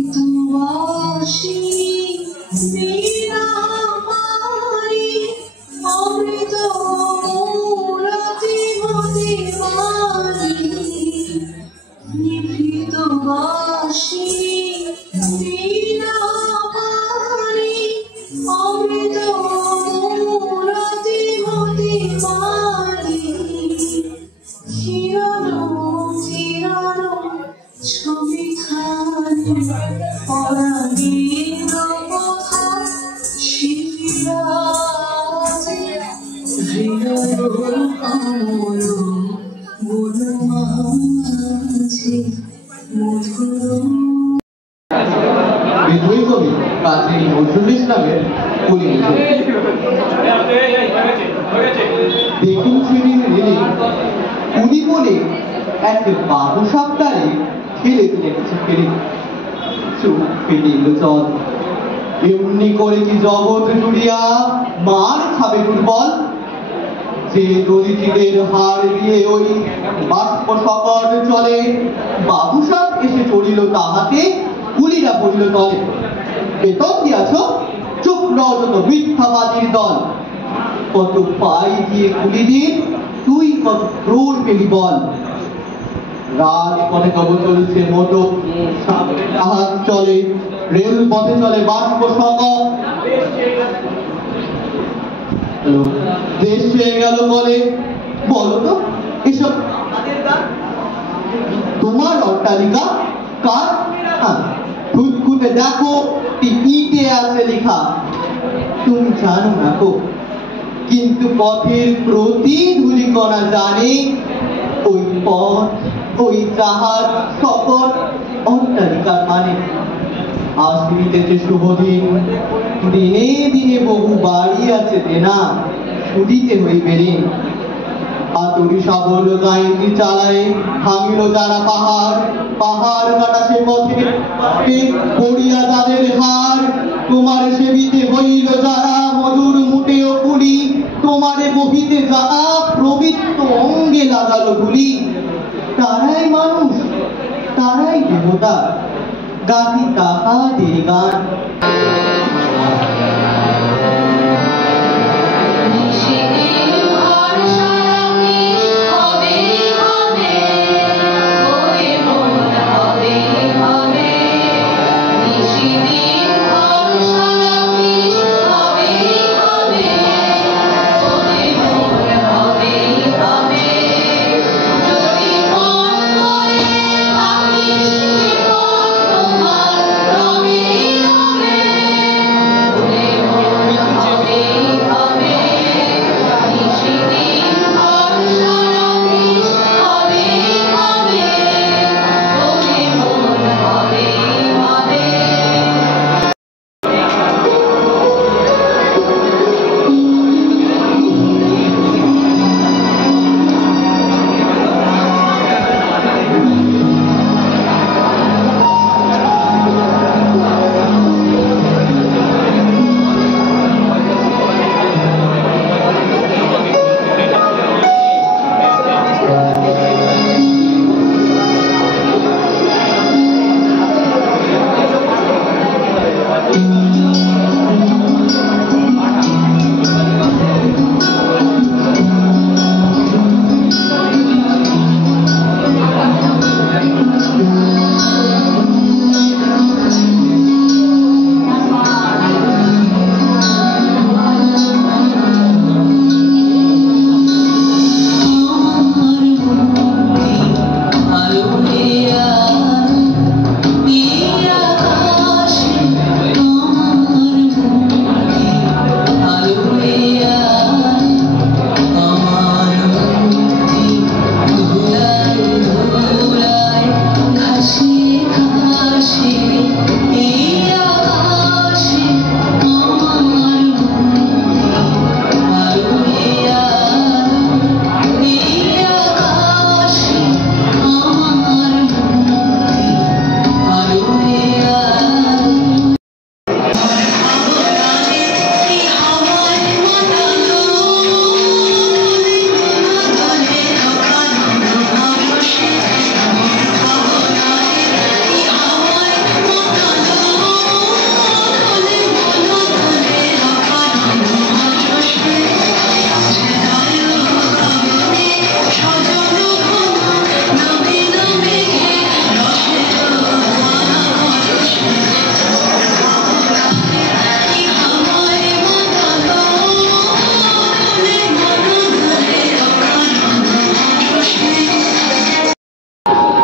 নিভৃতবাসী নিরাময় অমৃত মূরতি মতিমানি নিভৃতবাসী নিরাময় অমৃত মূরতি মতিমানি ছবি খানি পরাণীর কথা শিবিরাজে হৃদয় কমল মনোমাঝে মধুর। বিদ্রোহী কবি কাজী নজরুল ইসলামের কলি দেখুন শ্রেণীর রেলে উনি বলে এক বাবু সপ্তাহে খেলে দিলে কিছু খেলে চোখ ফেটে এলো চল এমনি করে কি জগৎ জুড়িয়া মার খাবে দুর্বল যে দরিদ্রদের হার দিয়ে ওই বাষ্প সকট চলে বাবু সাপ এসে চড়িল তাহাতে কুলিরা পড়িল তলে বেতন দিয়াছ চুপ নজত মিথ্যাবাদীর দল কত পাই দিয়ে কুলিদের তুই কত ক্রোড় পেলি বল রাজপথে তব চলছে মোটর জাহাজ চলে রেল পথে চলে বাষ্প সকট দেশ হয়ে গেল বলে বলো তো এসব তোমার অট্টালিকা কার খুঁজে দেখো ইটে আছে লেখা তুমি জানো না গো কিন্তু পথের প্রতি ধূলিকণা জানে ওই পথ ওই জাহাজ সকল অট্টালিকার মানে আসিতেছে শুভ দিন দিনে দিনে বহু বাড়ি আছে দেনা সুদিতে হইবে ঋণ আতুরি সাবল গাইতি চালায় ভাঙিল যারা পাহাড় পাহাড় কাটা সে পথে পড়িয়া তাদের হার তোমার সেবিতে হইল যারা মধুর মুটে ও কুলি তোমারে বহিতে যাহা প্রবৃত্ত অঙ্গে লাগালো গুলি তারাই মানুষ তারাই দেবতা গাহি তাহাদের গান। Thank